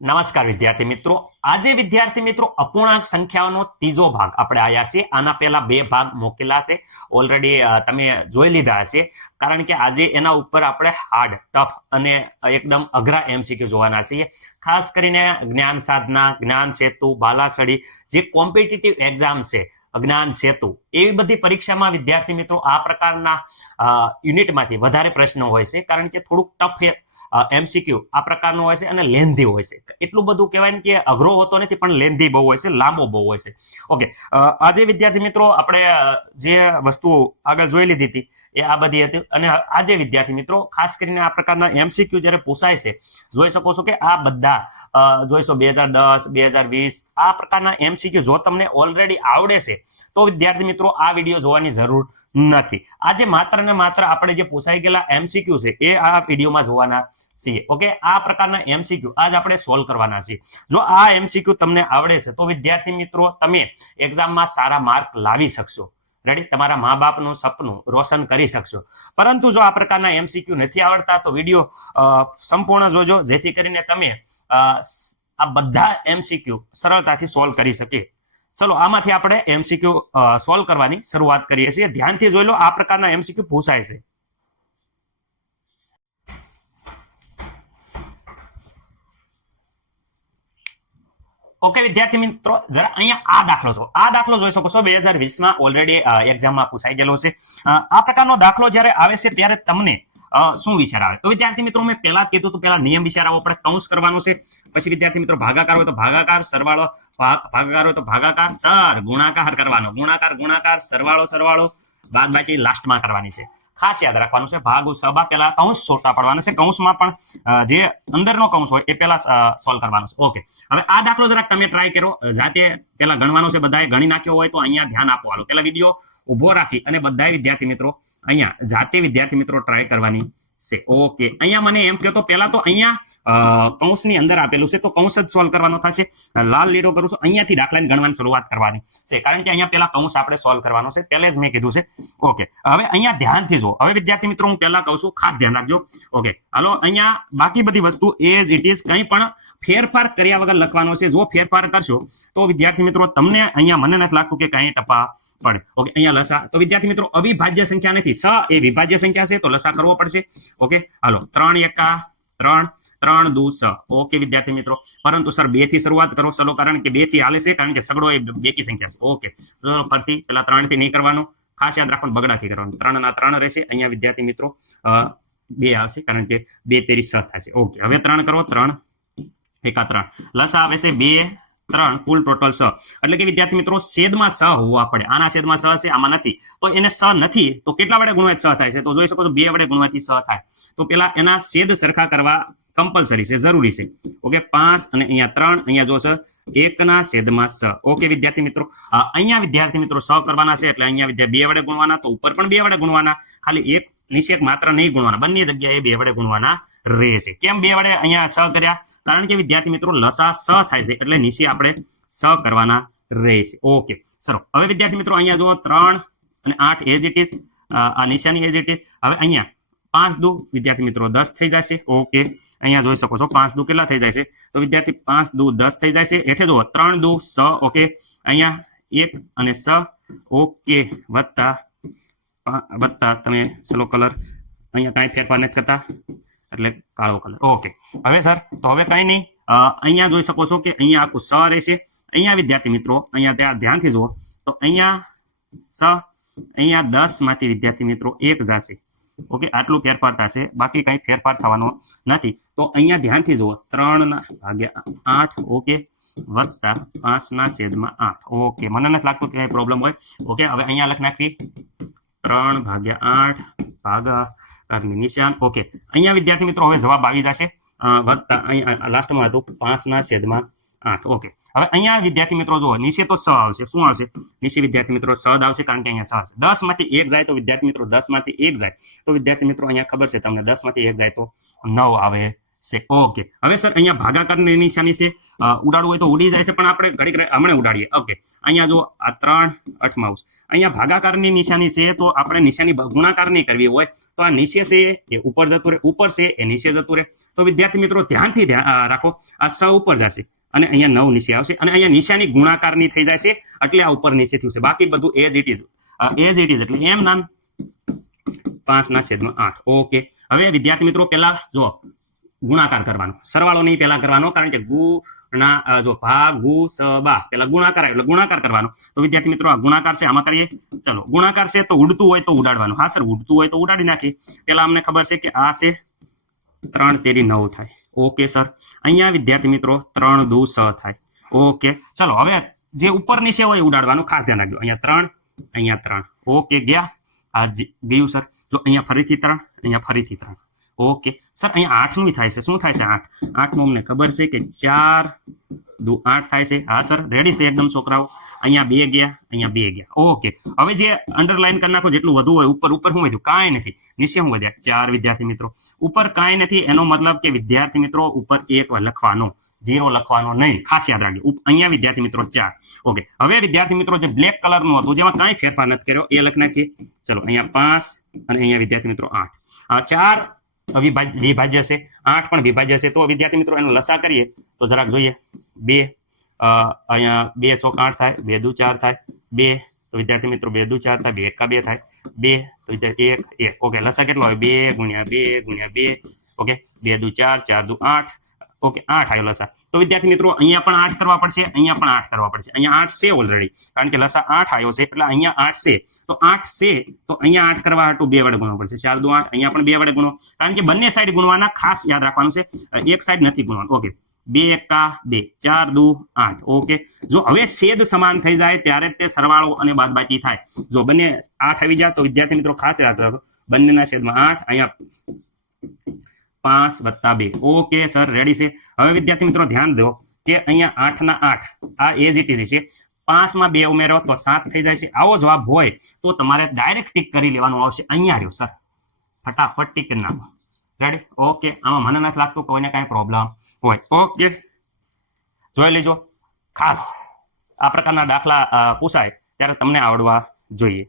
નમસ્કાર વિદ્યાર્થી મિત્રો. આજે વિદ્યાર્થી મિત્રો અપૂર્ણાંક સંખ્યાઓનો ત્રીજો ભાગ આપણે આવ્યા છીએ. આના પહેલા બે ભાગ મોકેલા છે. ઓલરેડી તમે જોઈ લીધા હશે. કારણ કે આજે એના ઉપર આપણે હાર્ડ ટફ અને એકદમ અઘરા એમસીક્યુ જોવાના છીએ. ખાસ કરીને જ્ઞાન સાધના, જ્ઞાન સેતુ, બાલાસડી, જે કોમ્પિટિટિવ એક્ઝામ છે, અજ્ઞાન સેતુ, એવી બધી પરીક્ષામાં વિદ્યાર્થી મિત્રો આ પ્રકારના યુનિટમાંથી વધારે પ્રશ્નો હોય છે. કારણ કે થોડુંક ટફ એમસીક્યુ આ પ્રકારનો હોય છે અને લેન્ધી હોય છે. એટલું બધું કહેવાય ને કે અઘરો હોતો નથી, પણ લેન્ધી બહુ હોય છે, લાંબો બહુ હોય છે. ઓકે આજે વિદ્યાર્થી મિત્રો આપણે જે વસ્તુઓ આગળ જોઈ લીધી હતી, એ આ બધી હતી. અને આજે વિદ્યાર્થી મિત્રો, ખાસ કરીને આ પ્રકારના એમસીક્યુ જ્યારે પૂછાય છે, જોઈ શકો છો કે આ બધા જોઈશો બે હજાર દસ, બે હજાર વીસ, આ પ્રકારના એમસીક્યુ જો તમને ઓલરેડી આવડે છે, તો વિદ્યાર્થી મિત્રો આ વીડિયો જોવાની જરૂર નથી. આજે માત્ર ને માત્ર આપણે જે પૂછાઈ ગયેલા એમસીક્યુ છે, એ આ વિડીયોમાં જોવાના છીએ. ઓકે? આ પ્રકારના એમસીક્યુ આજ આપણે સોલ્વ કરવાના છીએ. જો આ એમસીક્યુ તમને આવડે છે, તો વિદ્યાર્થી મિત્રો, તમે એક્ઝામમાં સારા માર્ક લાવી શકશો. રેડી તમારા મા બાપનું સપનું રોશન કરી શકશો. પરંતુ જો આ પ્રકારના એમસીક્યુ નથી આવડતા, તો વીડિયો સંપૂર્ણ જોજો. જેથી કરીને તમે આ બધા એમસીક્યુ સરળતાથી સોલ્વ કરી શકીએ. ચલો, આમાંથી આપણે એમસીક્યુ સોલ્વ કરવાની શરૂઆત કરીએ છીએ. ધ્યાનથી જોઈ લો, આ પ્રકારના એમસીક્યુ પૂછાય છે. ઓકે વિદ્યાર્થી મિત્રો, જરા અહીંયા આ દાખલો છો આ દાખલો જોઈ શકો છો, બે હજાર વીસમાં ઓલરેડી એક્ઝામમાં પૂછાઈ ગયેલો છે. આ પ્રકારનો દાખલો જ્યારે આવે છે, ત્યારે તમને શું વિચાર આવે? તો વિદ્યાર્થી મિત્રો, મેં પહેલા કીધું હતું, પહેલા નિયમ વિચાર આવો આપણે કૌંસ કરવાનો છે. પછી વિદ્યાર્થી મિત્રો, ભાગાકાર હોય તો ભાગાકાર, સરવાળો ભાગાકાર હોય તો ભાગાકાર, સર, ગુણાકાર કરવાનો. ગુણાકાર ગુણાકાર, સરવાળો સરવાળો, બાદ બાકી લાસ્ટમાં કરવાની છે. ખાસ યાદ રાખવાનું છે, ભાગ સભા પહેલા કૌંસ છોટા પડવાના છે. કૌંસમાં પણ જે અંદરનો કૌંસ હોય, એ પહેલા સોલ્વ કરવાનો છે. ઓકે હવે આ દાખલો જરાક તમે ટ્રાય કરો. જાતે પેલા ગણવાનો છે, બધાએ ગણી નાખ્યો હોય તો અહીંયા ધ્યાન આપો. હાલો પેલા વીડિયો ઊભો રાખી અને બધા વિદ્યાર્થી મિત્રો અહીંયા જાતે વિદ્યાર્થી મિત્રો ટ્રાય કરવાની છે. ઓકે. અહીંયા મને એમ કહો તો પહેલા તો અહીંયા કૌંસની અંદર આપેલું છે. તો કૌંસ જ સોલ્વ કરવાનો થશે. લાલ લીડો કરું છું. અહીંયાથી દાખલાની ગણવાની શરૂઆત કરવાની છે. કારણ કે અહીંયા પહેલા કૌંસ આપણે સોલ્વ કરવાનો છે. પહેલે જ મેં કીધું છે. ઓકે. હવે અહીંયા ધ્યાનથી જો હવે વિદ્યાર્થી મિત્રો, હું પહેલા કહું છું, ખાસ ધ્યાન રાખજો. ઓકે. હાલો, અહીંયા બાકી બધી વસ્તુ એઝ ઇટ ઇઝ કંઈ પણ ફેરફાર કર્યા વગર લખવાનો છે. જો ફેરફાર કરશો, તો વિદ્યાર્થી મિત્રો, તમને અહીંયા મને નથી લાગતું કે કઈ ટપા પડે. ઓકે, અહીંયા લસા. તો વિદ્યાર્થી મિત્રો, અવિભાજ્ય સંખ્યા નથી. સ એ વિભાજ્ય સંખ્યા છે. તો લસા કરવો પડશે. ઓકે? હાલો, ત્રણ એકા, ત્રણ ત્રણ દુ સ. ઓકે, વિદ્યાર્થી મિત્રો. પરંતુ સર, બેથી શરૂઆત કરો ચલો કારણ કે બેથી હાલે છે, કારણ કે સગડો એ બેકી સંખ્યા છે. ઓકે, ચલો પરથી પેલા ત્રણથી નહીં કરવાનું. ખાસ યાદ રાખવાનું, બગડાથી કરવાનું. ત્રણ ના ત્રણ રહેશે. અહીંયા વિદ્યાર્થી મિત્રો બે આવશે, કારણ કે બે તેરી સ થશે ઓકે, હવે ત્રણ કરો, ત્રણ, એકા, ત્રણ. લસા આવે છે, બે ત્રણ, કુલ ટોટલ સ એટલે કે વિદ્યાર્થી મિત્રો, છેદમાં સ હોવા પડે. આના છેદમાં સ છે આમાં નથી. તો એને સ નથી, તો કેટલા વડે ગુણવાથી સ થાય છે? તો જોઈ શકો છો, બે વડે ગુણવાથી સ થાય. તો પેલા એના છેદ સરખા કરવા કમ્પલસરી છે, જરૂરી છે. ઓકે, પાંચ અને અહીંયા ત્રણ, અહીંયા જો છે, એકના છેદમાં સ ઓકે, વિદ્યાર્થી મિત્રો અહીંયા વિદ્યાર્થી મિત્રો સ કરવાના છે, એટલે અહીંયા વિદ્યા બે વડે ગુણવાના, તો ઉપર પણ બે વડે ગુણવાના. ખાલી એક નિષેક માત્ર નહીં ગુણવાના. બંને જગ્યાએ બે વડે ગુણવાના રહેશે. કેમ બે વડે અહીંયા સ કર્યા? કારણ કે વિદ્યાર્થી મિત્રો લસા સ થાય છે, એટલે નીચે આપણે સ કરવાના રહેશે. ઓકે. સરો હવે વિદ્યાર્થી મિત્રો અહીંયા જુઓ, ત્રણ અને આઠ એજ ઇટ ઇઝ આ નિશાની એજ ઇટ ઇઝ હવે અહીંયા પાંચ દુ, વિદ્યાર્થી મિત્રો દસ થઈ જશે. ઓકે. અહીંયા જોઈ શકો છો, પાંચ દુ કેટલા થઈ છે તો વિદ્યાર્થી પાંચ દુ દસ થઈ છે એટલે જુઓ, ત્રણ દુ સ, ઓકે. અહીંયા એક અને સ, ઓકે. વત્તા વત્તા, તમે સ્લો કલર અહીંયા કાંઈ ફેરફાર નથી કરતા. એટલે કાળો કલર ઓકે હવે સર તો હવે કઈ નહીં. અહીંયા જોઈ શકો છો કે અહીંયા આખું સ રહેશે. અહીંયા વિદ્યાર્થી મિત્રો, અહીંયા ત્યાં ધ્યાનથી જુઓ. તો અહીંયા સ, અહીંયા દસમાંથી વિદ્યાર્થી મિત્રો એક જશે. ઓકે આટલું ફેરફાર થશે. બાકી કઈ ફેરફાર થવાનો નથી. તો અહીંયા ધ્યાનથી જુઓ. ત્રણ ના ભાગ્યા આઠ ઓકે વત્તા પાંચ ના છેદમાં આઠ. ઓકે મને નથી લાગતું કે પ્રોબ્લેમ હોય. ઓકે હવે અહીંયા લખ નાખી. ત્રણ ભાગ્યા આઠ ભાગા નિશાન. ઓકે અહીંયા વિદ્યાર્થી મિત્રો, હવે જવાબ આવી જશે. વધતા અહીંયા લાસ્ટમાં હતું. પાંચના છેદમાં આઠ. ઓકે હવે અહીંયા વિદ્યાર્થી મિત્રો, જુઓ, નીચે તો સ આવશે. શું આવશે? નીચે વિદ્યાર્થી મિત્રો સદ આવશે કારણ કે અહીંયા સ આવશે. દસમાંથી એક જાય તો વિદ્યાર્થી મિત્રો દસમાંથી એક જાય. તો વિદ્યાર્થી મિત્રો, અહીંયા ખબર છે તમને દસમાંથી એક જાય તો નવ આવે. છે. ઓકે હવે સર, અહીંયા ભાગાકારની નિશાની છે. ઉડાડવું હોય તો ઉડી જાય છે, પણ આપણે ઘડીક હમણાં ઉડાડીએ. ઓકે અહીંયા જો આ ત્રણ અઠ માઉસ અહીંયા ભાગાકારની નિશાની છે, તો આપણે નિશાની ગુણાકારની કરવી હોય. તો આ નીચે છે, એ ઉપર જતું રહે. ઉપર છે, એ નીચે જતું રહે. તો વિદ્યાર્થી મિત્રો, ધ્યાનથી રાખો. આ સ ઉપર જશે અને અહીંયા નવ નીચે આવશે અને અહીંયા નિશાની ગુણાકારની થઈ જાય છે. એટલે આ ઉપર નીચે થયું છે. બાકી બધું as it is as it is એટલે એમ નામ. પાંચના છેદમાં આઠ. ઓકે હવે વિદ્યાર્થી મિત્રો પહેલા જો ગુણાકાર કરવાનો. સરવાળો નહીં પહેલા કરવાનો, કારણ કે ગુ ના જો ભા, ગુ, સ, બા પેલા ગુણાકાર એટલે ગુણાકાર કરવાનો. તો વિદ્યાર્થી મિત્રો, આ ગુણાકાર છે, આમાં કરીએ. ચલો, ગુણાકાર છે તો ઉડતું હોય તો ઉડાડવાનું. હા, સર, ઉડતું હોય તો ઉડાડી નાખી પેલા અમને ખબર છે કે આ છે ત્રણ તેરી નવ થાય. Okay, sir. અહીંયા વિદ્યાર્થી મિત્રો, ત્રણ દુ સ થાય. ઓકે, ચલો, હવે જે ઉપર નીચે હોય ઉડાડવાનું. ખાસ ધ્યાન રાખજો. અહીંયા ત્રણ અહીંયા ત્રણ. ઓકે, ગયા. આ ગયું, સર. જો અહીંયા ફરીથી ત્રણ, અહીંયા ફરીથી ત્રણ. ઓકે. સર, અહીંયા આઠનું થાય છે. શું થાય છે આઠ? આઠનું અમને ખબર છે કે ચાર દુ આઠ થાય છે. હા, સર રેડી છે એકદમ છોકરાઓ? અહીંયા બે ગયા, અહીંયા બે ગયા. ઓકે. હવે જે અંડરલાઈન કરી નાખો, જેટલું વધુ હોય, ઉપર ઉપર શું વધ્યું? કાંઈ નથી. નીચે શું વધ્યા? ચાર વિદ્યાર્થી મિત્રો. ઉપર કાંઈ નથી, એનો મતલબ કે વિદ્યાર્થી મિત્રો, ઉપર એક લખવાનો. ઝીરો લખવાનો નહીં. ખાસ યાદ રાખજો. અહીંયા વિદ્યાર્થી મિત્રો, ચાર. ઓકે. હવે વિદ્યાર્થી મિત્રો, જે બ્લેક કલરનું હતું, જેમાં કાંઈ ફેરફાર નથી કર્યો, એ લખી નાખીએ. ચલો, અહીંયા પાંચ અને અહીંયા વિદ્યાર્થી મિત્રો, આઠ. ચાર અવિભાજ્ય, વિભાજ્ય છે. આઠ પણ વિભાજ્ય છે. તો વિદ્યાર્થી મિત્રો, એનો લસા કરીએ. તો જરાક જોઈએ. બે અહીંયા બે ચોક આઠ થાય. બે દુ ચાર થાય. બે, તો વિદ્યાર્થી મિત્રો, બે દુ ચાર થાય. બે એકા બે થાય. બે, તો વિદ્યાર્થી એક એક. ઓકે લસા કેટલો આવે? બે ગુણ્યા બે ગુણ્યા બે. ઓકે, બે દુ ચાર ચાર દુ આઠ. ઓકે, આઠ આવ્યો લસા તો વિદ્યાર્થી મિત્રો, અહીંયા પણ આઠ કરવા પડશે, અહીંયા પણ આઠ કરવા પડશે. અહીંયા આઠ છે ઓલરેડી કારણ કે લસા આઠ આવ્યો છે, એટલે અહીંયા આઠ છે. તો આઠ છે, તો અહીંયા આઠ કરવા હાટું બે વડે ગુણવું પડશે. ચાર દુ આઠ, અહીંયા પણ બે વડે ગુણો. કારણ કે બંને સાઈડ ગુણવાના ખાસ યાદ રાખવાનું છે. એક સાઈડ નથી ગુણવાનું. ઓકે, બે એકા બે, ચાર દુ આઠ. ઓકે, જો હવે છેદ સમાન થઈ જાય, ત્યારે તે સરવાળો અને બાદબાકી થાય. જો બંને આઠ આવી જાય, તો વિદ્યાર્થી મિત્રો ખાસ યાદ રાખો બંનેના છેદમાં આઠ, અહીંયા પાંચ વત્તા બે. ઓકે, સર રેડી છે. હવે વિદ્યાર્થી મિત્રો, ધ્યાન દો કે અહીંયા આઠના આઠ, આ એ જ ઇઝ છે પાંચમાં બે ઉમેરો તો સાત થઈ જાય છે. આવો જવાબ હોય તો તમારે ડાયરેક્ટ ટીક કરી લેવાનું આવશે. અહીંયા રહ્યો, સર. ફટાફટ ટીક નાખો. Ready okay. આમાં મને નથી લાગતું કોઈને કાંઈ પ્રોબ્લેમ હોય. ઓકે. જોઈ લેજો. ખાસ. આ પ્રકારના દાખલા પૂછાય ત્યારે તમને આવડવા જોઈએ.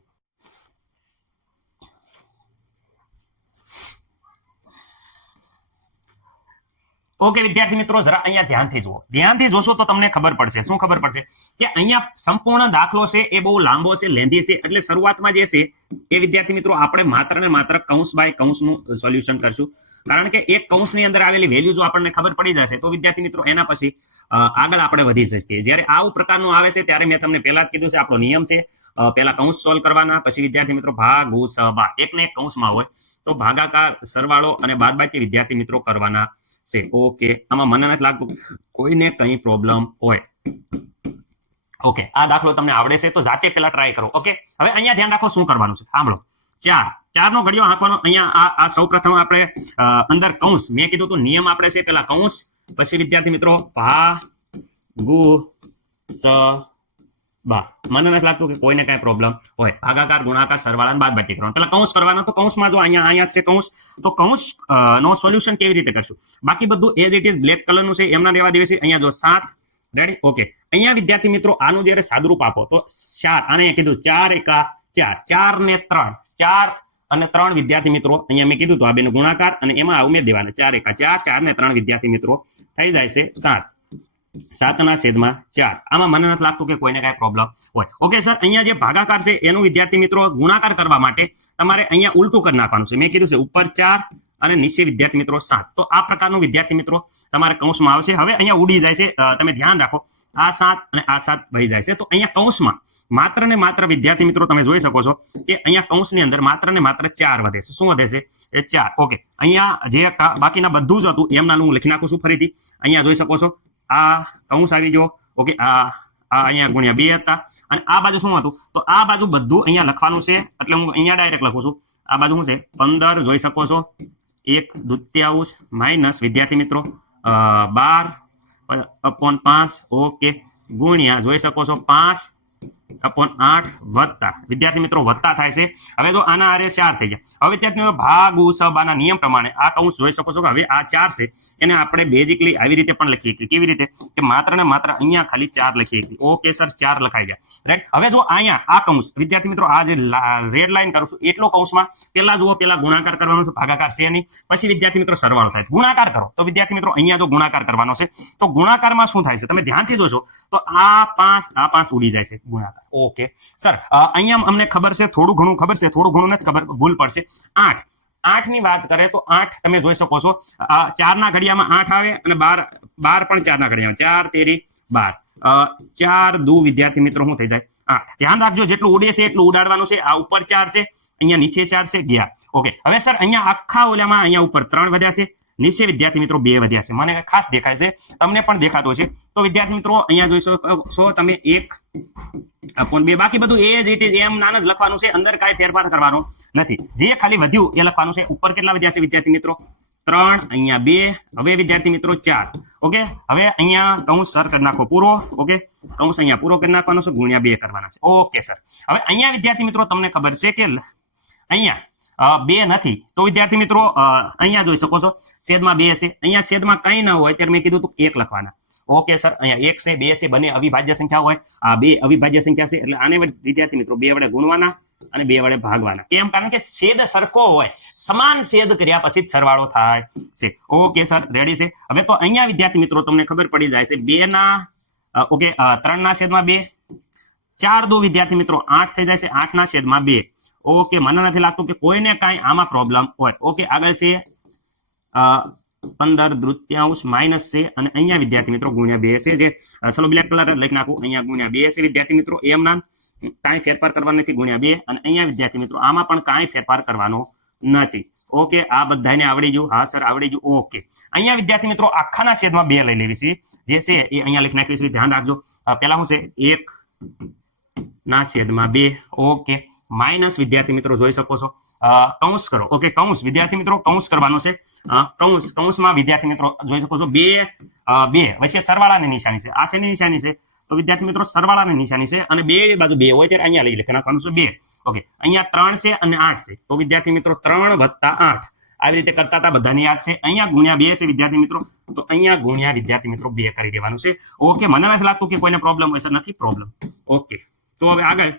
ઓકે વિદ્યાર્થી મિત્રો, જરા અહીંયા ધ્યાનથી જુઓ. ધ્યાનથી જોશો તો તમને ખબર પડશે. શું ખબર પડશે? કે અહીંયા સંપૂર્ણ દાખલો છે, એ બહુ લાંબો છે લેન્ધી છે, એટલે શરૂઆતમાં જે છે, એ વિદ્યાર્થી મિત્રો, આપણે માત્ર ને માત્ર કૌંસ બાય કૌંસનું સોલ્યુશન કરશું. કારણ કે એક કૌંસની અંદર આવેલી વેલ્યુ જો આપણને ખબર પડી જશે, તો વિદ્યાર્થી મિત્રો, એના પછી આગળ આપણે વધી શકીએ. જ્યારે આવું પ્રકારનું આવે છે, ત્યારે મેં તમને પહેલા જ કીધું છે, આપણો નિયમ છે પહેલા કૌંસ સોલ્વ કરવાના, પછી વિદ્યાર્થી મિત્રો, ભાગ ગુ સ એક ને એક કૌંસમાં હોય, તો ભાગાકાર સરવાળો અને બાદબાકી વિદ્યાર્થી મિત્રો કરવાના છે. ઓકે. આમાં મને નથી લાગતું કોઈને કંઈ પ્રોબ્લેમ હોય. ઓકે. આ દાખલો તમને આવડે છે તો જાતે પેલા ટ્રાય કરો. ઓકે? હવે અહીંયા ધ્યાન રાખો શું કરવાનું છે. સાંભળો. ચાર. ચાર નો ઘડિયો હાંકવાનો. અહીંયા આ આ સૌપ્રથમ આપણે અંદર કૌંસ. મેં કીધું તો નિયમ આપણે છે પેલા કૌંસ. પછી વિદ્યાર્થી મિત્રો, ભા, ગુ, સ બા મને નથી લાગતું કે કોઈને કાંઈ પ્રોબ્લેમ હોય ભાગાકાર, ગુણાકાર સરવાળા બાદ બાકી કરવાનું. પેલા કૌંસ કરવાનો તો કૌંસમાં જો અહીંયા અહીંયા છે કૌંસ, તો કૌંસ નો સોલ્યુશન કેવી રીતે કરશું? બાકી બધું એઝ ઇટ ઇઝ બ્લેક કલરનું છે, એમના રહેવા દેવી છે. અહીંયા જો સાત રેડી ઓકે અહીંયા વિદ્યાર્થી મિત્રો, આનું જ્યારે સાદરૂપ આપો, તો ચાર, આને કીધું ચાર એકા ચાર. ચાર ને ત્રણ. ચાર અને ત્રણ વિદ્યાર્થી મિત્રો, અહીંયા મેં કીધું તો આ બેનો ગુણાકાર, અને એમાં ઉમેર દેવાના. ચાર એકા ચાર ચાર ને ત્રણ વિદ્યાર્થી મિત્રો, થઈ જાય છે સાત. સાતના છેદમાં ચાર. આમાં મને નથી લાગતું કે કોઈને કાંઈ પ્રોબ્લેમ હોય. ઓકે સર અહીંયા જે ભાગાકાર છે, એનું વિદ્યાર્થી મિત્રો ગુણાકાર કરવા માટે તમારે અહીંયા ઉલટું કરી નાખવાનું છે. મેં કીધું છે, ઉપર ચાર અને નીચે વિદ્યાર્થી મિત્રો સાત. તો આ પ્રકારનું વિદ્યાર્થી મિત્રો તમારે કૌંસમાં આવશે. હવે અહીંયા ઉડી જાય છે તમે ધ્યાન રાખો. આ સાત અને આ સાત વહી જાય છે. તો અહીંયા કૌંસમાં માત્ર ને માત્ર વિદ્યાર્થી મિત્રો તમે જોઈ શકો છો કે અહીંયા કૌંસની અંદર માત્ર ને માત્ર ચાર વધે છે. શું વધે છે? એ ચાર. ઓકે અહીંયા જે બાકીના બધું જ હતું એમના હું લખી નાખું છું ફરીથી. અહીંયા જોઈ શકો છો આ કૌંસ આવી ગયો ઓકે, આ આ અહીંયા ગુણ્યા બે હતા. અને આ બાજુ શું હતું? તો આ બાજુ બધું અહીંયા લખવાનું છે. એટલે હું અહીંયા ડાયરેક્ટ લખું છું. આ બાજુ શું છે? પંદર, જોઈ શકો છો. એક દુત્યાંશ માઇનસ વિદ્યાર્થી મિત્રો બાર અપોન પાંચ, ઓકે, ગુણ્યા, જોઈ શકો છો, પાંચ અપોન આઠ વત્તા. વિદ્યાર્થી મિત્રો, વત્તા થાય છે. હવે જો આના આરે ચાર થઈ ગયા. હવે મિત્રો ભાગ ઉસબાના નિયમ પ્રમાણે. આ કૌંસ જોઈ શકો છો કે હવે આ ચાર છે. એને આપણે બેઝિકલી આવી રીતે પણ લખીએ કે કેવી રીતે? કે માત્ર ને માત્ર અહીંયા ખાલી ચાર લખીએ કે ઓકે, સર, ચાર લખાઈ ગયા. રાઈટ હવે જો અહીંયા આ કૌંસ, વિદ્યાર્થી મિત્રો, આ જે રેડ લાઈન કરું છું, એટલો કૌંસમાં પેલા જુઓ પેલા ગુણાકાર કરવાનો છે, ભાગાકાર છે નહીં. પછી વિદ્યાર્થી મિત્રો, સરવાળો થાય. ગુણાકાર કરો. તો વિદ્યાર્થી મિત્રો, અહીંયા જો ગુણાકાર કરવાનો છે, તો ગુણાકારમાં શું થાય છે? તમે ધ્યાનથી જોશો તો આ પાંચ આ પાંચ ઉડી જાય છે ગુણાકાર. ઓકે સર અહીંયા અમને ખબર છે, થોડું ઘણું ખબર છે, થોડું ઘણું નથી ખબર, ભૂલ પડશે. આઠ. આઠની વાત કરે તો આઠ તમે જોઈ શકો છો. ચાર ના ઘડિયામાં આઠ આવે અને બાર બાર પણ ચાર ના ઘડિયામાં. ચાર, તેરી, બાર. ચાર દુ વિદ્યાર્થી મિત્રો, શું થઈ જાય? આઠ. ધ્યાન રાખજો, જેટલું ઉડે છે, એટલું ઉડાડવાનું છે. આ ઉપર ચાર છે, અહીંયા નીચે ચાર છે, ગયા. ઓકે હવે સર અહીંયા આખા ઓલામાં અહીંયા ઉપર ત્રણ વધ્યા છે. નીચે વિદ્યાર્થી મિત્રો બે વધ્યા છે. મને ખાસ દેખાય છે. તમને પણ દેખાતો છે. તો વિદ્યાર્થી મિત્રો, અહીંયા જોઈ શકો તમે એક અપોન બે. બાકી બધું એ ઇટ ઇઝ એમ નાન જ લખવાનું છે. અંદર કાંઈ ફેરફાર કરવાનો નથી. જે ખાલી વધ્યું એ લખવાનું છે. ઉપર કેટલા વધ્યા છે વિદ્યાર્થી મિત્રો? ત્રણ, અહીંયા બે. હવે વિદ્યાર્થી મિત્રો ચાર. ઓકે? હવે અહીંયા કૌંસ સર કરી નાખો પૂરો. ઓકે? કૌંસ અહીંયા પૂરો કરી નાખવાનો છે. ગુણ્યા બે કરવાના છે. Okay, sir. હવે અહીંયા વિદ્યાર્થી મિત્રો, તમને ખબર છે કે અહીંયા બે નથી. તો વિદ્યાર્થી મિત્રો અહીંયા જોઈ શકો છો, છેદમાં બે છે. અહીંયા છેદમાં કંઈ ના હોય, ત્યારે મેં કીધું તું એક લખવાના. ઓકે, સર, અહીંયા એક છે, બે છે, બંને અવિભાજ્ય સંખ્યા હોય. આ બે અવિભાજ્ય સંખ્યા છે, એટલે આને વિદ્યાર્થી મિત્રો, બે વડે ગુણવાના અને બે વડે ભાગવાના. કેમ? કારણ કે છેદ સરખો હોય. સમાન છેદ કર્યા પછી સરવાળો થાય છે. ઓકે, સર રેડી છે? હવે તો અહીંયા વિદ્યાર્થી મિત્રો, તમને ખબર પડી જાય છે બે ના ઓકે ત્રણ ના છેદમાં બે, ચાર દો વિદ્યાર્થી મિત્રો, આઠ થઈ જાય છે આઠ ના છેદમાં બે. ઓકે, મને નથી લાગતું કે કોઈને કાંઈ આમાં પ્રોબ્લેમ હોય. ઓકે, આગળ છે પંદર દૃત્યાંશ માઇનસ છે, અને અહીંયા વિદ્યાર્થી મિત્રો ગુણ્યા બે છે, જે ચલો બ્લેક કલર લખી નાખું. અહીંયા ગુણ્યા બે છે વિદ્યાર્થી મિત્રો, એમ નામ કાંઈ ફેરફાર કરવાનો નથી ગુણ્યા બે, અને અહીંયા વિદ્યાર્થી મિત્રો, આમાં પણ કાંઈ ફેરફાર કરવાનો નથી. ઓકે, આ બધાને આવડી ગયું? હા, સર, આવડી ગયું. ઓકે. અહીંયા વિદ્યાર્થી મિત્રો, આખાના છેદમાં બે લઈ લેવી છે. જે છે, એ અહીંયા લખી નાખવી છે. ધ્યાન રાખજો. પહેલા શું છે? એક ના છેદમાં બે. ઓકે. માઇનસ વિદ્યાર્થી મિત્રો જોઈ શકો છો. કૌંસ કરો. ઓકે, કૌંસ. વિદ્યાર્થી મિત્રો, કૌંસ કરવાનો છે. કૌંસ. કૌંસમાં વિદ્યાર્થી મિત્રો જોઈ શકો છો. બે બે. વચ્ચે સરવાળાની નિશાની છે. આ શેની નિશાની છે? તો વિદ્યાર્થી મિત્રો, સરવાળાની નિશાની છે અને બે બાજુ બે હોય ત્યારે અહીંયા લઈ લખી નાખવાનું છે બે. ઓકે, અહીંયા ત્રણ છે અને આઠ છે. તો વિદ્યાર્થી મિત્રો, ત્રણ વત્તા આઠ. આવી રીતે કરતા હતા, બધાને યાદ છે. અહીંયા ગુણ્યા બે છે વિદ્યાર્થી મિત્રો. તો અહીંયા ગુણ્યા વિદ્યાર્થી મિત્રો બે કરી દેવાનું છે. ઓકે, મને નથી લાગતું કે કોઈને પ્રોબ્લેમ છે. નથી પ્રોબ્લેમ ઓકે. તો હવે આગળ.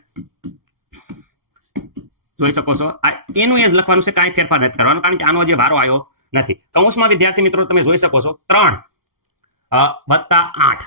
જોઈ શકો છો. આ એનું એ જ લખવાનું છે, કાંઈ ફેરફાર નથી કરવાનો, કારણ કે આનો જે વારો આવ્યો નથી. કૌંસમાં વિદ્યાર્થી મિત્રો, તમે જોઈ શકો છો. ત્રણ વત્તા આઠ.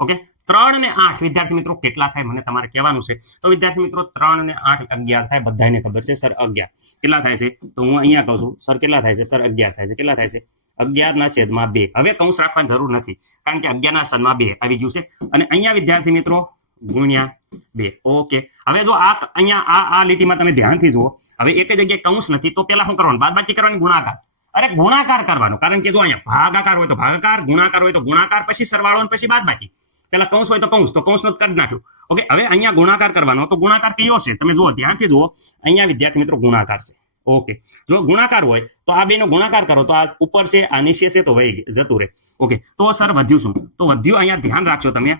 ઓકે? ત્રણ ને આઠ વિદ્યાર્થી મિત્રો, કેટલા થાય? મને તમારે કહેવાનું છે. તો વિદ્યાર્થી મિત્રો, ત્રણ ને આઠ અગિયાર થાય. બધાને ખબર છે, સર અગિયાર. કેટલા થાય છે? તો હું અહીંયા કહું છું, સર કેટલા થાય છે? સર અગિયાર થાય છે. કેટલા થાય છે? અગિયાર ના છેદમાં બે. હવે કૌંસ રાખવાની જરૂર નથી, કારણ કે અગિયાર ના છેદમાં બે આવી ગયું છે. અને અહીંયા વિદ્યાર્થી મિત્રો ગુણ્યા બે. ઓકે. હવે જો આ અહીંયા આ આ લીટીમાં તમે ધ્યાનથી જુઓ. હવે એક જગ્યાએ કૌંસ નથી, તો પેલા શું કરવાનું? બાદબાકી કરવાની ગુણાકાર. અરે ગુણાકાર કરવાનો. કારણ કે જો અહીંયા ભાગાકાર હોય તો ભાગાકાર, ગુણાકાર હોય તો ગુણાકાર, પછી સરવાળો અને પછી બાદબાકી. પેલા કૌંસ હોય તો કૌંસ તો કૌંસ કદ નાખ્યું. ઓકે, હવે અહીંયા ગુણાકાર કરવાનો તો ગુણાકાર કયો છે? તમે જુઓ, ધ્યાનથી જુઓ. અહીંયા વિદ્યાર્થી મિત્રો ગુણાકાર છે. ઓકે. જો ગુણાકાર હોય, તો આ બેનો ગુણાકાર કરો, તો આ ઉપર છે, આ નીચે છે, તો વહી જતું રહે. ઓકે. તો સર, વધ્યું શું? તો વધ્યું અહીંયા ધ્યાન રાખજો તમે.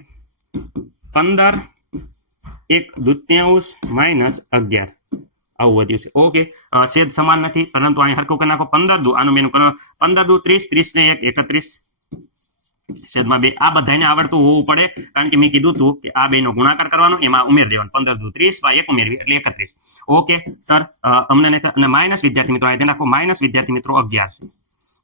પંદર, એક દુત્યાંશ માઇનસ અગિયાર. આવું વધ્યું છે. ઓકે. સેદ સમાન નથી, પરંતુ અહીં હરખું કરી નાખો. પંદર દુ, આનું મેનું પંદર દુ, ત્રીસ ત્રીસ ને એક, એકત્રીસ. છેદમાં બે. આ બધાને આવડતું હોવું પડે, કારણ કે મેં કીધું હતું કે આ બેનો ગુણાકાર કરવાનો, એમાં ઉમેર દેવાનું. પંદર દુ, ત્રીસ એક ઉમેરવી, એટલે એકત્રીસ. ઓકે, સર અમને અને માઇનસ વિદ્યાર્થી મિત્રો, આ નાખો. માઇનસ વિદ્યાર્થી મિત્રો, અગિયાર છે.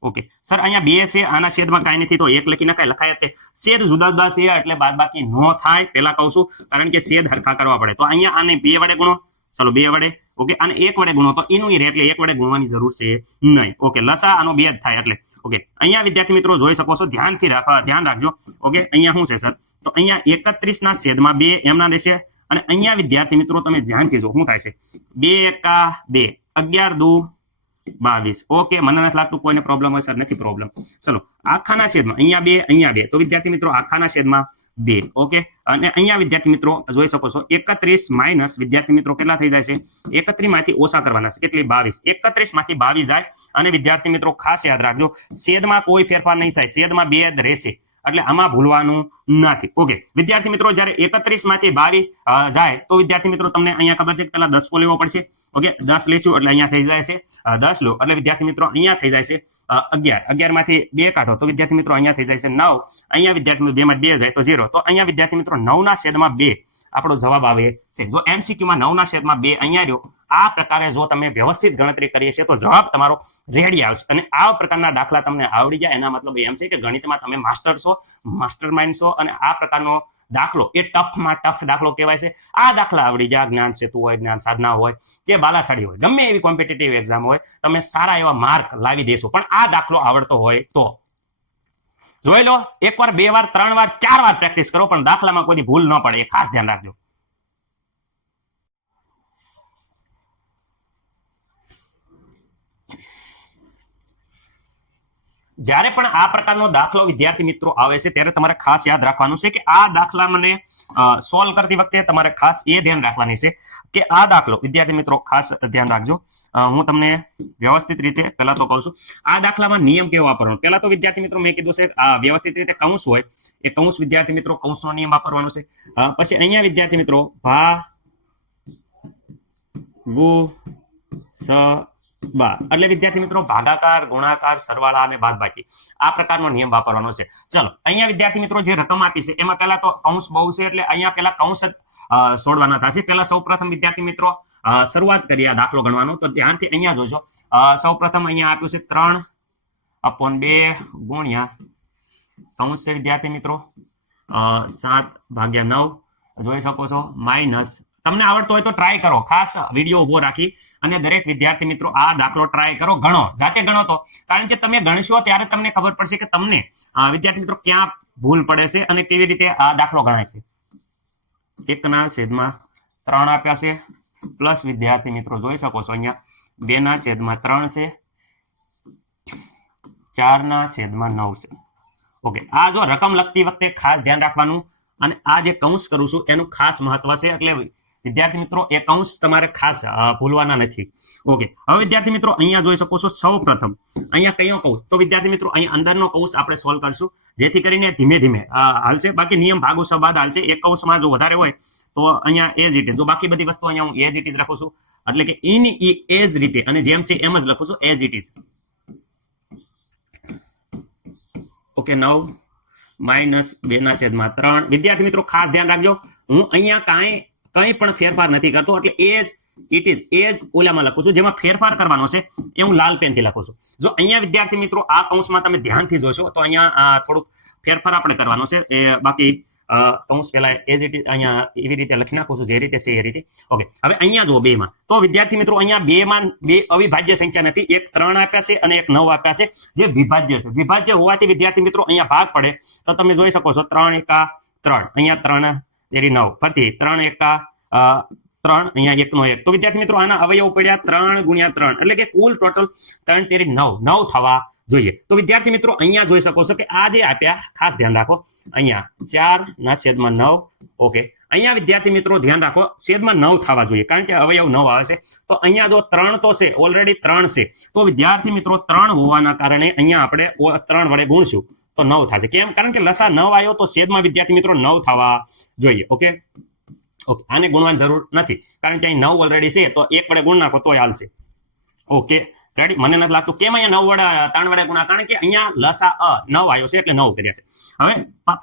ઓકે સર અહીંયા બે છે આના છેદમાં કાંઈ નથી, તો એક લખી નખાય લખાય તે. છેદ જુદા જુદા છે, એટલે બાદ બાકી નો થાય, પેલા કહું છું, કારણ કે છેદ હરખા કરવા પડે. તો અહીંયા આને બે વડે ગુણો. ચલો, બે વડે. ઓકે અને એક વડે ગુણો, તો એનું રહે એટલે એક વડે ગુણવાની જરૂર છે નહીં. ઓકે લસા આનો બે જ થાય એટલે. ઓકે અહીંયા વિદ્યાર્થી મિત્રો જોઈ શકો છો, ધ્યાનથી રાખવા, ધ્યાન રાખજો. ઓકે અહીંયા શું છે સર તો અહીંયા એકત્રીસ ના છેદમાં બે એમના રહેશે. અને અહીંયા વિદ્યાર્થી મિત્રો, તમે ધ્યાનથી જો શું થાય છે? બે એકા બે, અગિયાર દુ બાવીસ. ઓકે, મને નથી લાગતું કોઈને પ્રોબ્લેમ હોય સર નથી પ્રોબ્લેમ ચલો, આખાના છેદમાં, અહીંયા બે અહીંયા બે. તો વિદ્યાર્થી મિત્રો, આખાના છેદમાં બે. ઓકે? અને અહીંયા વિદ્યાર્થી મિત્રો, જોઈ શકો છો, એકત્રીસ માઇનસ વિદ્યાર્થી મિત્રો કેટલા થઈ જાય છે? એકત્રીસમાંથી ઓછા કરવાના છે. કેટલી? બાવીસ. એકત્રીસમાંથી બાવીસ જાય. અને વિદ્યાર્થી મિત્રો, ખાસ યાદ રાખજો, છેદમાં કોઈ ફેરફાર નહીં થાય. છેદમાં બે જ રહેશે. એટલે આમાં ભૂલવાનું નથી. ઓકે વિદ્યાર્થી મિત્રો, જ્યારે એકત્રીસમાંથી બાવીસ જાય, તો વિદ્યાર્થી મિત્રો તમને અહીંયા ખબર છે કે પેલા દસ લેવો પડશે. ઓકે દસ લેશું એટલે અહીંયા થઈ જાય છે. દસ લો. એટલે વિદ્યાર્થી મિત્રો, અહીંયા થઈ જાય છે અગિયાર અગિયાર. માંથી બે કાઢો, તો વિદ્યાર્થી મિત્રો અહીંયા થઈ જાય છે નવ. અહીંયા વિદ્યાર્થી મિત્રો બે માં બે જાય, તો ઝીરો. તો અહીંયા વિદ્યાર્થી મિત્રો નવના છેદમાં બે. આપણો જવાબ આવે છે. જો એમસીક્યુમાં નવના છેદમાં બે અહીંયા રહ્યો, આ પ્રકારે જો તમે વ્યવસ્થિત ગણતરી કરીએ છીએ, તો જવાબ તમારો રેડી આવશે. અને આ પ્રકારના દાખલા તમને આવડી જાય એના મતલબ એમ છે કે ગણિતમાં તમે માસ્ટર છો માસ્ટર માઇન્ડ છો, અને આ પ્રકારનો દાખલો, એ ટફમાં ટફ દાખલો કહેવાય છે. આ દાખલા આવડી જાય જ્ઞાન સેતુ હોય, જ્ઞાન સાધના હોય, કે બાલાસાડી હોય, ગમે એવી કોમ્પિટિટિવ એક્ઝામ હોય, તમે સારા એવા માર્ક લાવી દેશો. પણ આ દાખલો આવડતો હોય તો. જોઈ લો એક વાર બે વાર, ત્રણ વાર, ચાર વાર પ્રેક્ટિસ કરો, પણ દાખલામાં કોઈ ભૂલ ન પડે. એ ખાસ ધ્યાન રાખજો. જ્યારે પણ આ પ્રકારનો દાખલો વિદ્યાર્થી મિત્રો આવે છે, ત્યારે તમારે ખાસ યાદ રાખવાનું છે કે આ દાખલા મને સોલ્વ કરતી વખતે તમારે ખાસ એ ધ્યાન રાખવાની છે કે આ દાખલો, વિદ્યાર્થી મિત્રો ખાસ ધ્યાન રાખજો. હું તમને વ્યવસ્થિત રીતે પહેલા તો કહું છું. આ દાખલામાં નિયમ કેવો વાપરવાનો? પહેલા તો વિદ્યાર્થી મિત્રો મેં કીધું છે વ્યવસ્થિત રીતે કૌંસ હોય, એ કૌંસ વિદ્યાર્થી મિત્રો કૌંસનો નિયમ વાપરવાનો છે. પછી અહીંયા વિદ્યાર્થી મિત્રો ભા, ગુ, સ બા એટલે વિદ્યાર્થી મિત્રો, ભાગાકાર, ગુણાકાર, સરવાળા અને બાદબાકી. આ પ્રકારનો નિયમ વાપરવાનો છે. ચલો, અહીંયા વિદ્યાર્થી મિત્રો જે રકમ આપી છે, એમાં પહેલા તો કૌંસ બહુ છે, એટલે અહીંયા પહેલા કૌંસ છોડવાના થશે. પહેલા સૌપ્રથમ વિદ્યાર્થી મિત્રો શરૂઆત કરીએ આ દાખલો ગણવાનો. તો ધ્યાનથી અહીંયા જોજો. સૌપ્રથમ અહીંયા આપ્યું છે ત્રણ અપોન બે ગુણ્યા કૌંસ છે વિદ્યાર્થી મિત્રો. સાત ભાગ્યા નવ. જોઈ શકો છો, માઇનસ તમને આવડતો હોય તો ટ્રાય કરો. ખાસ વીડિયો ઊભો રાખી અને દરેક વિદ્યાર્થી મિત્રો આ દાખલો ટ્રાય કરો. ગણો. જાતે ગણો તો. કારણ કે તમે ગણશો ત્યારે તમને ખબર પડશે કે તમને વિદ્યાર્થી મિત્રો ક્યાં ભૂલ પડે છે અને કેવી રીતે આ દાખલો ગણાય છે. એકના છેદમાં ત્રણ આપ્યા છે. પ્લસ વિદ્યાર્થી મિત્રો જોઈ શકો છો અહીંયા. બે ના છેદમાં ત્રણ છે. ચારના છેદમાં નવ છે. ઓકે. આ જો રકમ લખતી વખતે ખાસ ધ્યાન રાખવાનું અને આ જે કૌંસ કરું છું એનું ખાસ મહત્વ છે. એટલે વિદ્યાર્થી મિત્રો, એ કૌંસ તમારે ખાસ ભૂલવાના નથી. ઓકે હવે વિદ્યાર્થી મિત્રો, અહીંયા જોઈ શકો છો સૌ પ્રથમ. અહીંયા કયો કૌંસ? તો વિદ્યાર્થી મિત્રો અહીંયા અંદરનો કૌંસ આપણે સોલ્વ કરશું. જેથી કરીને ધીમે ધીમે હાલશે. બાકી નિયમ ભાગો સબાદ હાલશે. એક કૌંસમાં જો વધારે હોય, તો અહીંયા એઝ ઇટ ઇઝ જો બાકી બધી વસ્તુ અહીંયા હું એઝ ઇટ ઇઝ રાખું છું. એટલે કે ઇન એઝ રીતે. અને જેમ છે એમ જ લખું છું. એઝ ઇટ ઇઝ ઓકે નવ માઇનસ બે ના છેદમાં ત્રણ. વિદ્યાર્થી મિત્રો, ખાસ ધ્યાન રાખજો. હું અહીંયા કાંઈ કંઈ પણ ફેરફાર નથી કરતો, એટલે એજ ઇટ ઇઝ એજ ઓલામાં લખું છું, જેમાં ફેરફાર કરવાનો છે, એ હું લાલ પેનથી લખું છું. જો અહીંયા વિદ્યાર્થી મિત્રો આ કૌંસમાં તમે ધ્યાનથી જોશો, તો અહીંયા થોડુંક ફેરફાર આપણે કરવાનો છે, એ, બાકી કૌંસ પહેલા એજ ઇટ ઇઝ અહીંયા એવી રીતે લખી નાખું છું, જે રીતે છે એ રીતે. ઓકે હવે અહીંયા જુઓ બે માં તો વિદ્યાર્થી મિત્રો અહીંયા બે માં બે અવિભાજ્ય સંખ્યા નથી, એક ત્રણ આપ્યા છે અને એક નવ આપ્યા છે, જે વિભાજ્ય છે. વિભાજ્ય હોવાથી વિદ્યાર્થી મિત્રો અહીંયા ભાગ પડે, તો તમે જોઈ શકો છો, ત્રણ એકા ત્રણ. અહીંયા ત્રણ તેરી નવ. ફરીથી, ત્રણ એકા ત્રણ, અહીંયા એકનો એક. તો વિદ્યાર્થી મિત્રો, આના અવયવ પડ્યા ત્રણ ગુણ્યા ત્રણ. એટલે કે કુલ ટોટલ ત્રણ તેરી નવ. નવ થવા જોઈએ. તો વિદ્યાર્થી મિત્રો, અહીંયા જોઈ શકો છો કે આ જે આપ્યા, ખાસ ધ્યાન રાખો. અહીંયા ચાર ના છેદમાં નવ. ઓકે. અહીંયા વિદ્યાર્થી મિત્રો, ધ્યાન રાખો, છેદમાં નવ થવા જોઈએ. કારણ કે અવયવ નવ આવે છે. તો અહીંયા જો ત્રણ તો છે ઓલરેડી ત્રણ છે. તો વિદ્યાર્થી મિત્રો, ત્રણ હોવાના કારણે અહીંયા આપણે ત્રણ વડે ગુણશું. તો નવ થશે. કેમ? કારણ કે લસા નવ આવ્યો તો છેદમાં વિદ્યાર્થી મિત્રો નવ થવા જોઈએ, ઓકે? ઓકે, આને ગુણવાની જરૂર નથી. કારણ કે અહીં નવ ઓલરેડી છે, તો એક વડે ગુણ નાખો તોય હાલશે. ઓકે? રેડી મને નથી લાગતું. કેમ અહીંયા નવ વડા, ત્રણ વડે ગુણા? કારણ કે અહીંયા લસા અ, નવ આવ્યો છે, એટલે નવ કર્યા છે. હવે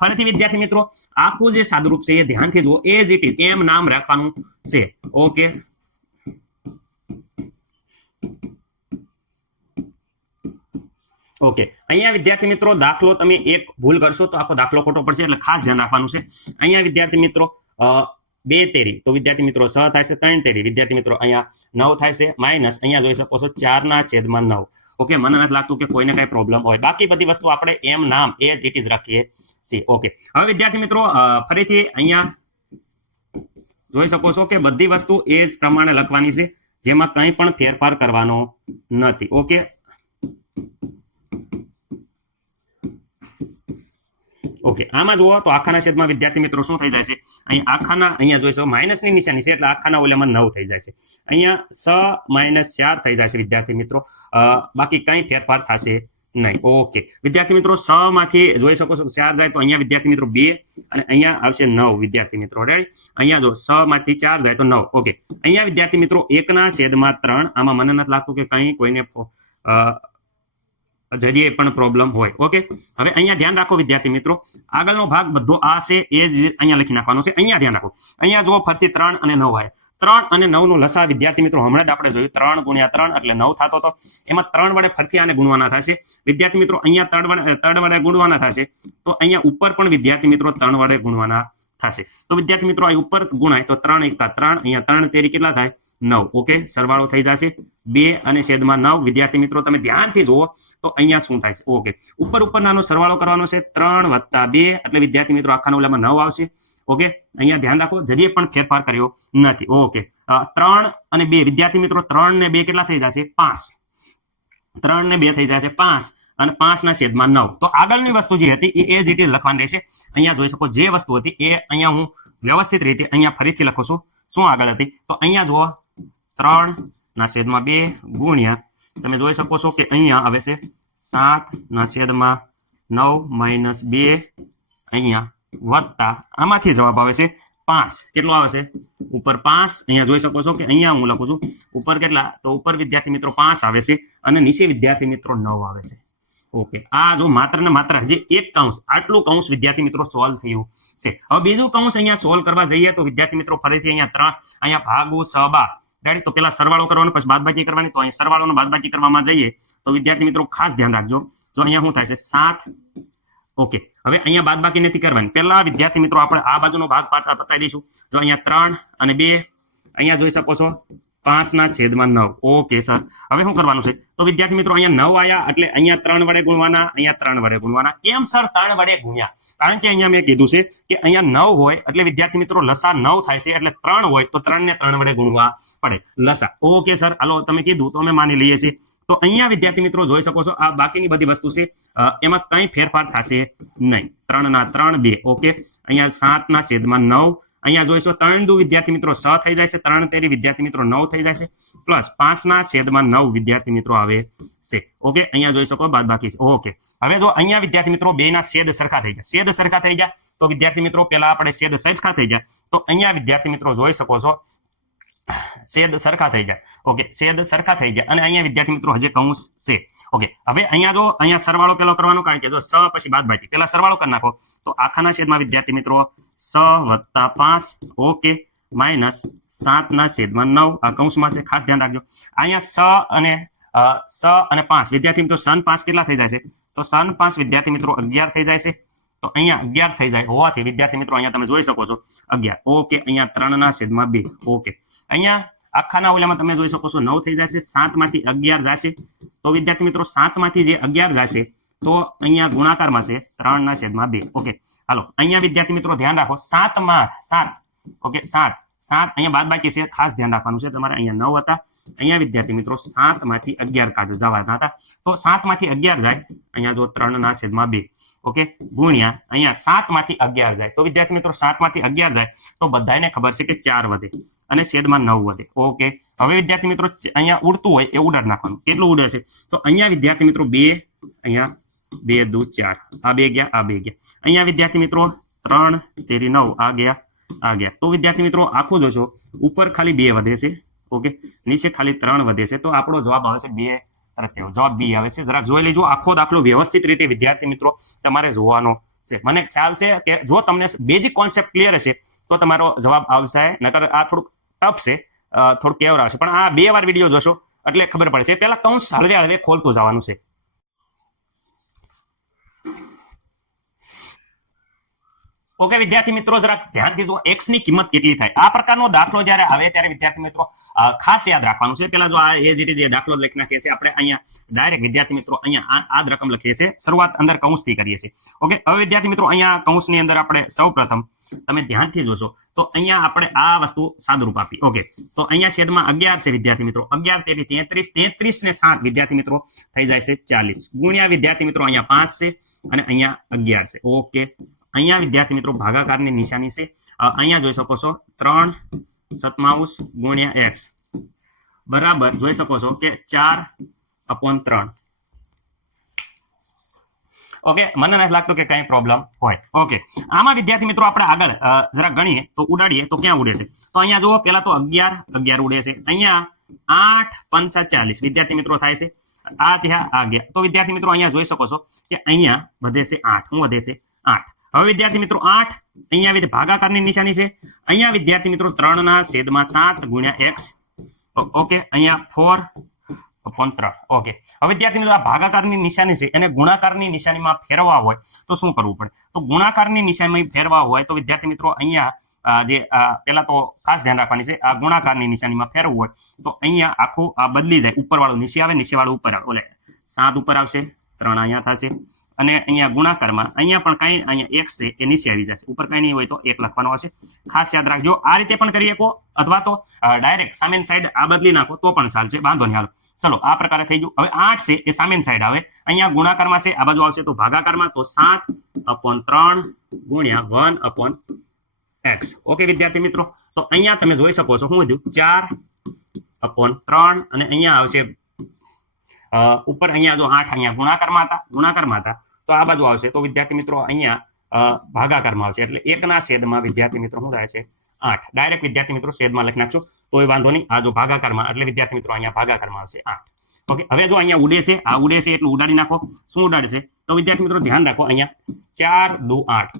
ફરીથી વિદ્યાર્થી મિત્રો, આખું જે સાદુરૂપ છે, એ ધ્યાનથી જુઓ. એ જ ઇટ એમ નામ રાખવાનું છે, ઓકે? ઓકે અહીંયા વિદ્યાર્થી મિત્રો દાખલો તમે એક ભૂલ કરશો તો આખો દાખલો ખોટો પડશે એટલે ખાસ ધ્યાન રાખવાનું છે. અહીંયા વિદ્યાર્થી મિત્રો બે તેરી. તો વિદ્યાર્થી મિત્રો છ થાય છે ત્રણ તેરી. વિદ્યાર્થી મિત્રો, અહીંયા નવ થાય છે માઇનસ. અહીંયા જોઈ શકો છો ચારના છેદમાં નવ. ઓકે મને નથી લાગતું કે કોઈને કઈ પ્રોબ્લેમ હોય. બાકી બધી વસ્તુ આપણે એમ નામ એઝ ઇટ ઇઝ રાખીએ છીએ. ઓકે હવે વિદ્યાર્થી મિત્રો ફરીથી અહીંયા જોઈ શકો છો કે બધી વસ્તુ એજ પ્રમાણે લખવાની છે, જેમાં કંઈ પણ ફેરફાર કરવાનો નથી. ઓકે ઓકે આમાં જુઓ તો આખાના છેદમાં વિદ્યાર્થી મિત્રો શું થઈ જાય છે? અહીં આખાના, અહીંયા જોઈશો માઇનસની નિશાની છે એટલે આખાના ઓલામાં નવ થઈ જાય છે. અહીંયા સ માઇનસ ચાર થઈ જાય છે વિદ્યાર્થી મિત્રો. બાકી કંઈ ફેરફાર થશે નહીં. ઓકે વિદ્યાર્થી મિત્રો સ માંથી જોઈ શકો છો ચાર જાય તો અહીંયા વિદ્યાર્થી મિત્રો બે અને અહીંયા આવશે નવ વિદ્યાર્થી મિત્રો. રેડી અહીંયા જો સ માંથી ચાર જાય તો નવ. ઓકે અહીંયા વિદ્યાર્થી મિત્રો એકના છેદમાં ત્રણ. આમાં મને નથી લાગતું કે કંઈ કોઈને જરીએ પણ પ્રોબ્લેમ હોય ઓકે હવે અહીંયા ધ્યાન રાખો વિદ્યાર્થી મિત્રો, આગળનો ભાગ બધો આ છે, એ જ અહીંયા લખી નાખવાનો છે, અહીંયા ધ્યાન રાખો. અહીંયા જુઓ ફરતી ત્રણ અને નવ આવે ત્રણ અને નવનું લસા વિદ્યાર્થી મિત્રો, હમણાં જ આપણે જોયું, ત્રણ ગુણ્યા ત્રણ એટલે નવ થતો હતો. એમાં ત્રણ વડે ફરતી આને ગુણવાના થશે. વિદ્યાર્થી મિત્રો, અહીંયા ત્રણ વડે ત્રણ વડે ગુણવાના થશે. તો અહીંયા ઉપર પણ વિદ્યાર્થી મિત્રો ત્રણ વડે ગુણવાના થશે. તો વિદ્યાર્થી મિત્રો, આ ઉપર ગુણાય તો ત્રણ એકતા ત્રણ, અહીંયા ત્રણ તેરી કેટલા થાય? નવ. ઓકે સરવાળો થઈ જશે. બે અને છેદમાં નવ. વિદ્યાર્થી મિત્રો, તમે ધ્યાનથી જુઓ તો અહીંયા શું થાય છે? ઓકે ઉપર ઉપર નાનો સરવાળો કરવાનો છે. ત્રણ વત્તા બે. એટલે વિદ્યાર્થી મિત્રો, આખાના ઓલામાં નવ આવશે. ઓકે અહીંયા ધ્યાન રાખો. જરીએ પણ ફેરફાર કર્યો નથી. ઓકે ત્રણ અને બે. વિદ્યાર્થી મિત્રો, ત્રણ ને બે કેટલા થઈ જશે? પાંચ. ત્રણ ને બે થઈ જશે પાંચ. અને પાંચ ના છેદમાં નવ. તો આગળની વસ્તુ જે હતી, એ એ જ રીતે લખવાની રહેશે. અહીંયા જોઈ શકો, જે વસ્તુ હતી, એ અહીંયા હું વ્યવસ્થિત રીતે અહીંયા ફરીથી લખું છું. શું આગળ હતી? તો અહીંયા જુઓ ત્રણ ના છેદમાં બે ગુણ્યા. તમે જોઈ શકો છો કે અહીંયા આવે છે સાત ના છેદમાં નવ માઇનસ બે. અહીંયા વત્તા. આમાંથી જવાબ આવે છે પાંચ. કેટલો આવે છે? ઉપર પાંચ. અહીંયા જોઈ શકો છો કે અહીંયા હું લખું છું ઉપર કેટલા? તો ઉપર વિદ્યાર્થી મિત્રો પાંચ આવે છે અને નીચે વિદ્યાર્થી મિત્રો નવ આવે છે. ઓકે. આ જો માત્ર ને માત્ર હજી એક કૌંસ, આટલું કૌંસ વિદ્યાર્થી મિત્રો સોલ્વ થયું છે. હવે બીજું કૌંસ અહીંયા સોલ્વ કરવા જઈએ તો વિદ્યાર્થી મિત્રો ફરીથી અહીંયા ત્રણ. અહીંયા ભાગુ સહબા રેડી તો પેલા સરવાળો કરવાનો, પછી બાદબાકી કરવાની. તો અહીંયા સરવાળોનો બાદબાકી કરવામાં જઈએ. તો વિદ્યાર્થી મિત્રો, ખાસ ધ્યાન રાખજો. જો અહીંયા શું થાય છે? સાત. ઓકે. હવે અહીંયા બાદબાકી નથી કરવાની. પહેલા વિદ્યાર્થી મિત્રો, આપણે આ બાજુનો ભાગ પતાવી દઈશું. જો અહીંયા ત્રણ અને બે, અહીંયા જોઈ શકો છો. પાંચના છેદમાં નવ. Okay, sir. હવે શું કરવાનું છે? તો વિદ્યાર્થી મિત્રો, અહીંયા નવ આવ્યા એટલે અહીંયા ત્રણ વડે ગુણવાના, અહીંયા ત્રણ વડે ગુણવાના. કેમ, સર? ત્રણ વડે ગુણ્યા. કારણ કે અહીંયા મેં કીધું છે કે અહીંયા નવ હોય, એટલે વિદ્યાર્થી મિત્રો, લસા નવ થાય છે, એટલે ત્રણ હોય, તો ત્રણ ને ત્રણ વડે ગુણવા પડે. લસા. Okay, sir. હાલો, તમે કીધું, તો અમે માની લઈએ છીએ. તો અહીંયા વિદ્યાર્થી મિત્રો, જોઈ શકો છો, આ બાકીની બધી વસ્તુ છે. એમાં કંઈ ફેરફાર થશે નહીં. ત્રણ ના ત્રણ બે. ઓકે? અહીંયા સાત ના છેદમાં નવ અહીંયા જોઈશો ત્રણ દુ વિદ્યાર્થી મિત્રો છ થઈ જાય છે, ત્રણ તેરી વિદ્યાર્થી મિત્રો નવ થઈ જાય છે, પ્લસ પાંચ ના છેદમાં નવ વિદ્યાર્થી મિત્રો આવે છે. ઓકે, અહીંયા જોઈ શકો બાદ બાકી ઓકે, હવે જો અહીંયા વિદ્યાર્થી મિત્રો બે ના છેદ સરખા થઈ જાય છેદ સરખા થઈ જાય તો વિદ્યાર્થી મિત્રો પેલા આપણે છેદ સરખા થઈ જાય તો અહીંયા વિદ્યાર્થી મિત્રો જોઈ શકો છો છેદ સરખા થઈ જાય ઓકે છેદ સરખા થઈ જાય અને અહીંયા વિદ્યાર્થી મિત્રો, હજી કૌંસ છે. ઓકે હવે અહીંયા જો, અહીંયા સરવાળો પેલો કરવાનો, કારણ કે જો સ પછી બાદ બાકી. પેલા સરવાળો કરી નાખો. તો આખાના છેદમાં વિદ્યાર્થી મિત્રો, સ વત્તા પાંચ ઓકે માઇનસ સાતના છેદમાં નવ. આ કૌંસમાં છે, ખાસ ધ્યાન રાખજો. અહીંયા સ અને સ અને પાંચ. વિદ્યાર્થી મિત્રો, સન પાંચ કેટલા થઈ જાય છે? તો સન પાંચ વિદ્યાર્થી મિત્રો, અગિયાર થઈ જાય છે. તો અહીંયા અગિયાર થઈ જાય હોવાથી વિદ્યાર્થી મિત્રો, અહીંયા તમે જોઈ શકો છો. અગિયાર. ઓકે અહીંયા ત્રણના છેદમાં બે. ઓકે અહીંયા આખાના ઓલામાં તમે જોઈ શકો છો નવ થઈ જશે સાતમાંથી અગિયાર જશે. તો વિદ્યાર્થી મિત્રો સાતમાંથી જે અગિયાર જશે, તો અહીંયા ગુણાકારમાં છે ત્રણ ના છેદમાં બે. ઓકે, હાલો, અહીંયા વિદ્યાર્થી મિત્રો ધ્યાન રાખો, સાતમાં સાત, ઓકે, સાત. સાત અહીંયા બાદ બાકી છે, ખાસ ધ્યાન રાખવાનું છે, તમારે અહીંયા નવ હતા. અહીંયા વિદ્યાર્થી મિત્રો સાતમાંથી અગિયાર કાઢ જવાના હતા. તો સાતમાંથી અગિયાર જાય, અહીંયા જો ત્રણ ના છેદમાં બે. ઓકે, ગુણ્યા, અહીંયા સાતમાંથી અગિયાર જાય. તો વિદ્યાર્થી મિત્રો સાતમાંથી અગિયાર જાય, તો બધાને ખબર છે કે ચાર વધે. અને છેદમાં નવ વધે. ઓકે. હવે વિદ્યાર્થી મિત્રો અહીંયા ઉડતું હોય એ ઉડાડ નાખવાનું. કેટલું ઉડે છે? તો અહીંયા વિદ્યાર્થી મિત્રો બે, અહીંયા બે, દુ, ચાર. આ બે ગયા, આ બે ગયા. અહીંયા વિદ્યાર્થી મિત્રો ત્રણ, તેરી, નવ. આ ગયા આ ગયા. તો વિદ્યાર્થી મિત્રો આખું જોશો ઉપર ખાલી બે વધે છે. ઓકે. નીચે ખાલી ત્રણ વધે છે. તો આપણો જવાબ આવે છે બે પ્રત્યય. જવાબ બી આવે છે. જરાક જોઈ લેજો. આખો દાખલો વ્યવસ્થિત રીતે વિદ્યાર્થી મિત્રો તમારે જોવાનો છે. મને ખ્યાલ છે કે જો તમને બેઝિક કોન્સેપ્ટ ક્લિયર હશે, તો તમારો જવાબ આવશે. નકર આ થોડુંક ટફ અ, કેવર આવશે પણ આ બે વાર વીડિયો જોશો એટલે ખબર પડશે પહેલા કૌંસ હળવે હળવે ખોલતું જવાનું છે. ઓકે વિદ્યાર્થી મિત્રો જરાક ધ્યાનથી જો એક્સની કિંમત કેટલી થાય? આ પ્રકારનો દાખલો જ્યારે આવે ત્યારે વિદ્યાર્થી મિત્રો ખાસ યાદ રાખવાનું છે. પેલા જો આ એ જ જે દાખલો લખી નાખીએ છીએ આપણે અહીંયા ડાયરેક્ટ વિદ્યાર્થી મિત્રો અહીંયા આ રકમ લખીએ છીએ. શરૂઆત અંદર કૌંસથી કરીએ છીએ. ઓકે હવે વિદ્યાર્થી મિત્રો અહીંયા કૌંસની અંદર આપણે સૌપ્રથમ તમે ધ્યાનથી જોશો. તો અહીંયા આપણે આ વસ્તુ સાદુરૂપ આપી. ઓકે. તો અહીંયા છેદમાં અગિયાર છે વિદ્યાર્થી મિત્રો. અગિયાર તેરી તેત્રીસ. તેત્રીસ ને સાત. વિદ્યાર્થી મિત્રો, થઈ જાય છે ચાલીસ. ગુણ્યા વિદ્યાર્થી મિત્રો, અહીંયા પાંચ છે અને અહીંયા અગિયાર છે. ઓકે. અહીંયા વિદ્યાર્થી મિત્રો, ભાગાકારની નિશાની છે. અહીંયા જોઈ શકો છો. ત્રણ સતમાઉસ ગુણ્યા એક્સ. બરાબર. જોઈ શકો છો કે ચાર અપોન ત્રણ. ઓકે મને નથી લાગતું કે કઈ પ્રોબ્લેમ હોય. ઓકે આમાં વિદ્યાર્થી મિત્રો આપણે આગળ જરા ગણીએ. તો ઉડાડીએ. તો ક્યાં ઉડે છે? તો અહીંયા જુઓ પેલા તો અગિયાર અગિયાર ઉડે છે. અહીંયા આઠ, પંચા ચાલીસ. વિદ્યાર્થી મિત્રો થાય છે? આ ત્યાં આ ગયા તો વિદ્યાર્થી મિત્રો અહીંયા જોઈ શકો છો કે અહીંયા વધે છે આઠ. શું વધે છે આઠ. હવે વિદ્યાર્થી મિત્રો આઠ અહીંયા ભાગાકારની નિશાની છે. અહીંયા વિદ્યાર્થી મિત્રો ત્રણ ના છેદમાં સાત ગુણ્યા એક્સ. ઓકે અહીંયા ફોર અપોન ત્રણ ઓકે હવે વિદ્યાર્થી મિત્રો, આ ભાગાકારની નિશાની છે. એને ગુણાકારની નિશાનીમાં ફેરવા હોય તો શું કરવું પડે? તો ગુણાકારની નિશાનીમાં ફેરવા હોય તો વિદ્યાર્થી મિત્રો, અહીંયા જે પેલા તો ખાસ ધ્યાન રાખવાની છે, આ ગુણાકારની નિશાનીમાં ફેરવું હોય તો અહીંયા આખું આ બદલી જાય. ઉપરવાળું નીચે આવે, નીચેવાળું ઉપર આવે. ઓલે, સાત ઉપર આવશે. ત્રણ અહીંયા થશે. અને અહીંયા ગુણાકારમાં અહીંયા પણ કાંઈ અહીંયા એક છે, એ નીચે આવી જશે. ઉપર કાંઈ નહીં હોય તો એક લખવાનો આવશે ખાસ યાદ રાખજો, આ રીતે પણ કરી શકો અથવા તો ડાયરેક્ટ સામેની સાઈડ આ બદલી નાખો તો પણ ચાલશે. વાંધો નહીં, હાલો. ચલો, આ પ્રકારે થઈ ગયું. હવે આઠ છે, એ સામેની સાઈડ આવે. અહીંયા ગુણાકારમાં છે, આ બાજુ આવશે તો ભાગાકારમાં તો સાત અપોન ત્રણ ગુણ્યા વન અપોન એક્સ. ઓકે, વિદ્યાર્થી મિત્રો? તો અહીંયા તમે જોઈ શકો છો, શું થયું ચાર અપોન ત્રણ અને અહીંયા આવશે ઉપર અહીંયા જો આઠ અહીંયા ગુણાકારમાં હતા ગુણાકારમાં હતા તો આ બાજુ આવશે. તો વિદ્યાર્થી મિત્રો અહીંયા અ, ભાગાકારમાં આવશે. એટલે એકના છેદમાં વિદ્યાર્થી મિત્રો શું થાય છે? આઠ. ડાયરેક્ટ વિદ્યાર્થી મિત્રો છેદમાં લખી નાખજો. તો એ વાંધો નહીં. આ જો ભાગાકારમાં એટલે વિદ્યાર્થી મિત્રો અહીંયા ભાગાકારમાં આવશે. આઠ. ઓકે હવે જો અહીંયા ઉડે છે આ ઉડે છે એટલું ઉડાડી નાખો. શું ઉડાડે છે તો વિદ્યાર્થી મિત્રો ધ્યાન રાખો અહીંયા ચાર દુ આઠ.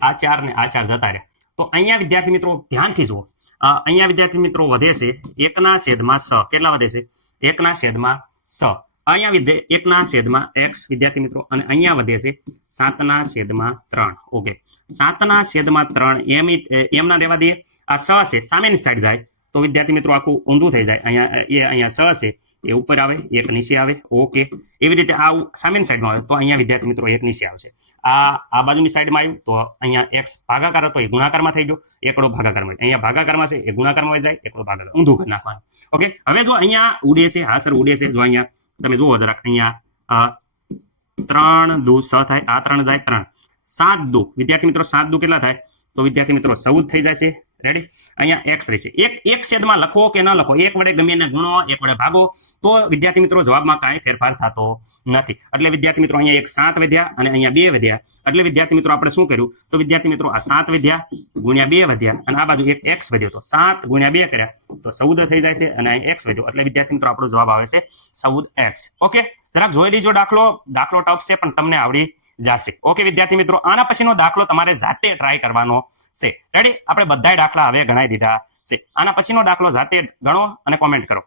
આ ચાર ને આ ચાર જતા રહ્યા. તો અહીંયા વિદ્યાર્થી મિત્રો ધ્યાનથી જુઓ. અ, અહીંયા વિદ્યાર્થી મિત્રો વધે છે એકના છેદમાં સ. કેટલા વધે છે? એકના છેદમાં સ. અહીંયા વિધે, એકના છેદમાં એક્સ, વિદ્યાર્થી મિત્રો, અને અહીંયા વધે છે સાતના છેદમાં ત્રણ. ઓકે. સાતના છેદમાં ત્રણ, એમ એમના રહેવા દઈએ. આ સ છે, સામેની સાઈડ જાય, તો વિદ્યાર્થી મિત્રો આખું ઊંધું થઈ જાય. અહીંયા, એ અહીંયા સ છે. એ ઉપર આવે એક નીચે આવે ઓકે એવી રીતે આ સામેની સાઈડમાં આવે, તો અહીંયા વિદ્યાર્થી મિત્રો એક નીચે આવશે. આ આ બાજુની સાઈડમાં આવ્યું, તો અહીંયા એક્સ ભાગાકાર હતો, એ ગુણાકારમાં થઈ ગયો, એકડો ભાગાકારમાં અહીંયા ભાગાકારમાં છે, એ ગુણાકારમાં જાય, એકડો ભાગાકાર ઊંધું કરી નાખવાનું. ઓકે હવે જો અહીંયા ઉડે છે હા સર ઉડે છે જો અહીંયા તમે જુઓ જરાક, અહીંયા ત્રણ દુ છ થાય, આ ત્રણ થાય ત્રણ. સાત દુ. વિદ્યાર્થી મિત્રો, સાત દુ કેટલા થાય? તો વિદ્યાર્થી મિત્રો, ચૌદ થઈ જશે. રેડી અહીંયા એક્સ રહે એક એક છેદમાં લખો કે ન લખો? એક વડે ગમે એને ગુણો, એક વડે ભાગો, તો વિદ્યાર્થી મિત્રો જવાબમાં કાંઈ ફેરફાર થતો નથી. એટલે વિદ્યાર્થી મિત્રો અહીંયા એક સાત વધ્યા અને અહીંયા બે વધ્યા. એટલે વિદ્યાર્થી મિત્રો આપણે શું કર્યું? તો વિદ્યાર્થી મિત્રો આ સાત વધ્યા, ગુણ્યા બે વધ્યા, અને આ બાજુ એક એક્સ વધ્યો તો સાત ગુણ્યા બે કર્યા, તો ચૌદ થઈ જાય છે અને અહીં એક્સ વધ્યો. એટલે વિદ્યાર્થી મિત્રો આપણો જવાબ આવે છે ચૌદ એક્સ ઓકે જરાક જોઈ લીજો દાખલો. દાખલો ટફ છે, પણ તમને આવડી જશે. ઓકે વિદ્યાર્થી મિત્રો, આના પછીનો દાખલો તમારે જાતે ટ્રાય કરવાનો છે. રેડી આપણે બધા દાખલા હવે ગણાઈ દીધા છે. આના પછીનો દાખલો જાતે ગણો અને કોમેન્ટ કરો.